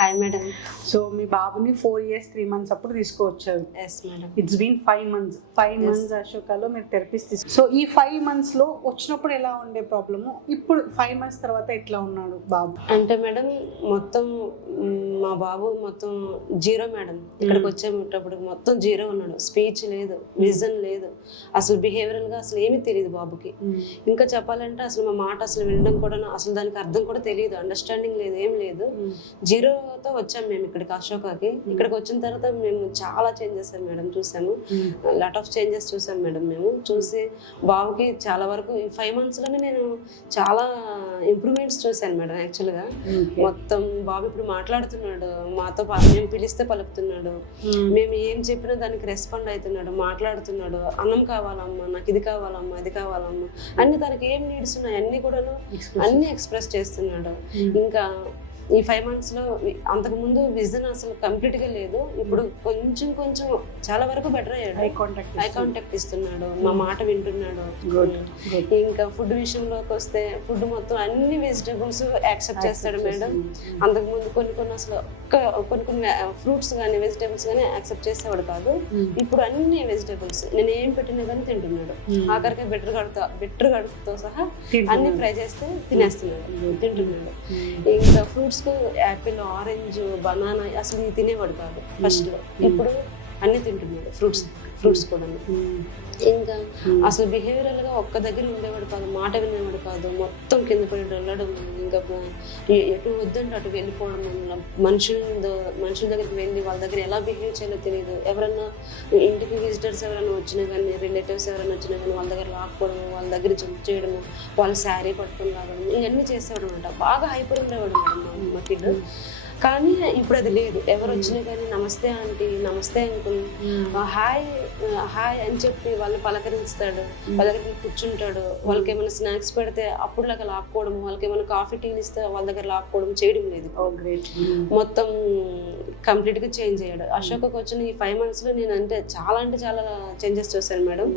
Hi madam. So మీ బాబుని 4 years 3 months అప్పుడు తీసుకువచ్చారు. Yes madam. It's been 5 months. 5 months అశోకాలో మీరు థెరపిస్ట్ సో ఈ 5 months లో వచ్చినప్పుడు ఎలా ఉండే ప్రాబ్లము, ఇప్పుడు 5 months తర్వాత ఎట్లా ఉన్నాడు బాబు? అంటే మేడం మొత్తం మా బాబు మొత్తం జీరో మేడం. ఇక్కడికి వచ్చేటప్పుడు మొత్తం జీరో ఉన్నాడు. స్పీచ్ లేదు, విజన్ లేదు, అసలు బిహేవియరల్గా అసలు ఏమీ తెలియదు బాబుకి. ఇంకా చెప్పాలంటే అసలు మా మాట అసలు వినడం కూడా అసలు దానికి అర్థం కూడా తెలియదు, అండర్స్టాండింగ్ లేదు, ఏం లేదు. జీరోతో వచ్చాము మేము ఇక్కడికి అశోకాకి. ఇక్కడికి వచ్చిన తర్వాత మేము చాలా చేంజెస్ మేడం చూసాము, లాట్ ఆఫ్ చేంజెస్ చూసాం మేడం. మేము చూసి బాబుకి చాలా వరకు ఈ 5 months లోనే నేను చాలా ఇంప్రూవ్మెంట్స్ చూశాను మేడం. యాక్చువల్గా మొత్తం బాబు ఇప్పుడు మాట్లాడుతున్నాడు, మాతో మేము పిలిస్తే పలుకుతున్నాడు, మేము ఏం చెప్పినా దానికి రెస్పాండ్ అవుతున్నాడు, మాట్లాడుతున్నాడు. అన్నం కావాలమ్మా, నాకు ఇది కావాలమ్మా, అది కావాలమ్మా, అన్ని తనకి ఏం నీడ్స్ ఉన్నాయి అన్ని కూడాను అన్ని ఎక్స్ప్రెస్ చేస్తున్నాడు. ఇంకా ఈ 5 months లో అంతకుముందు విజన్ అసలు కంప్లీట్ గా లేదు, ఇప్పుడు కొంచెం కొంచెం చాలా వరకు బెటర్ అయ్యాడు. ఐ కాంటాక్ట్ ఇస్తున్నాడు, మా మాట వింటున్నాడు. ఇంకా ఫుడ్ విషయంలోకి వస్తే ఫుడ్ మొత్తం అన్ని వెజిటేబుల్స్ యాక్సెప్ట్ చేస్తాడు మేడం. అంతకుముందు కొన్ని అసలు కొన్ని ఫ్రూట్స్ కానీ వెజిటేబుల్స్ కానీ యాక్సెప్ట్ చేసేవాడు కాదు. ఇప్పుడు అన్ని వెజిటేబుల్స్ నేను ఏం పెట్టినా కానీ తింటున్నాడు. ఆఖరికి బెటర్ గడుపుతో సహా అన్ని ఫ్రై చేస్తే తింటున్నాడు. ఇంకా ఫ్రూట్స్ యాపిల్, ఆరెంజ్, బనానా అసలు ఇది తినేవాడు కాదు ఫస్ట్ లో. ఇప్పుడు అన్ని తింటున్నాడు, ఫ్రూట్స్ కూడా. ఇంకా అసలు బిహేవియరల్ గా ఒక్క దగ్గర ఉండేవాడు కాదు, మాట వినేవాడు కాదు, మొత్తం కింద పడి వెళ్ళడం, ఇంకా ఎటు వద్దంటే అటు వెళ్ళిపోవడం, మనుషుల దగ్గరికి వెళ్ళి వాళ్ళ దగ్గర ఎలా బిహేవ్ చేయాలో తెలియదు. ఎవరన్నా ఇంటికి విజిటర్స్ ఎవరైనా వచ్చినా కానీ, రిలేటివ్స్ ఎవరైనా వచ్చినా కానీ వాళ్ళ దగ్గర లాక్కోవడం, వాళ్ళ దగ్గర జంప్ చేయడము, వాళ్ళ శారీ పట్టుకొని లాగడం, ఇవన్నీ చేసేవాడు అనమాట. బాగా హైపర్ ఉండేవాడు మేడం మా కిడ్. కానీ ఇప్పుడు అది లేదు. ఎవరు వచ్చినా కానీ నమస్తే ఆంటీ, నమస్తే అంకుల్, హాయ్ అని చెప్పి వాళ్ళని పలకరిస్తాడు, వాళ్ళ దగ్గర కూర్చుంటాడు. వాళ్ళకి ఏమైనా స్నాక్స్ పెడితే అప్పుడులాగా లాక్కోవడం, వాళ్ళకి ఏమైనా కాఫీ టీలు ఇస్తే వాళ్ళ దగ్గర లాక్కోవడం చేయడం లేదు. మొత్తం కంప్లీట్ గా చేంజ్ అయ్యాడు. అశోకకు వచ్చిన ఈ 5 months లో నేను అంటే చాలా చేంజెస్ చూశాను మేడం.